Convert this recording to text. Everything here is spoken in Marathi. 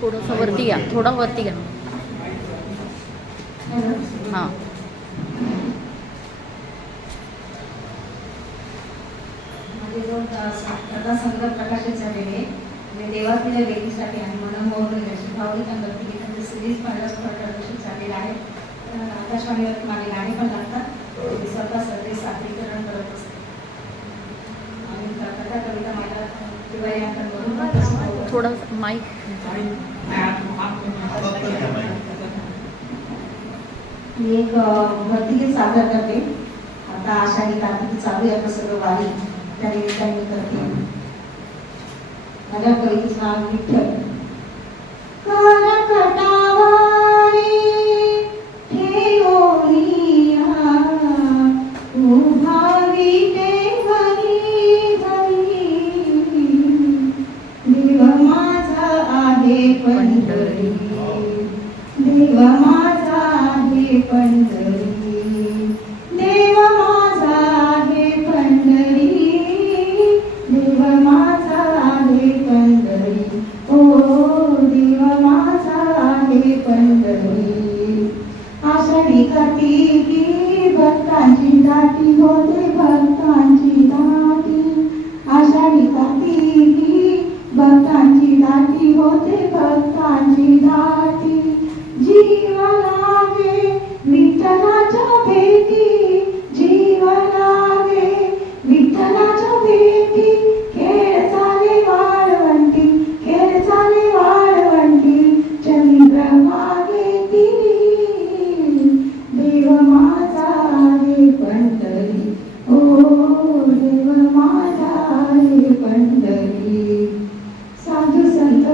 थोडंसं वरती घ्या. थोडं वरती घ्या. हां. प्रकाशित झालेले. देवातील आणि भावनिक गीतांचे सिरीज झालेलं आहे. आकाशवाणीवर माझे गाणे पण लागतात. स्वतः सर्व सादरीकरण करत असते. आणि कथा कविता माझ्या दिवाळी पण थोडं माईक मी एक अं, सादर करते. आता आषाढी कार्तिकी चालू आहे आपलं सगळं वारी त्या निमित्ताने करते. माझ्या कवितेचं नाव विठ्ठल. पंढरी. देव माझा आहे ओ देव माझा आहे पंढरी. आषाढी काठी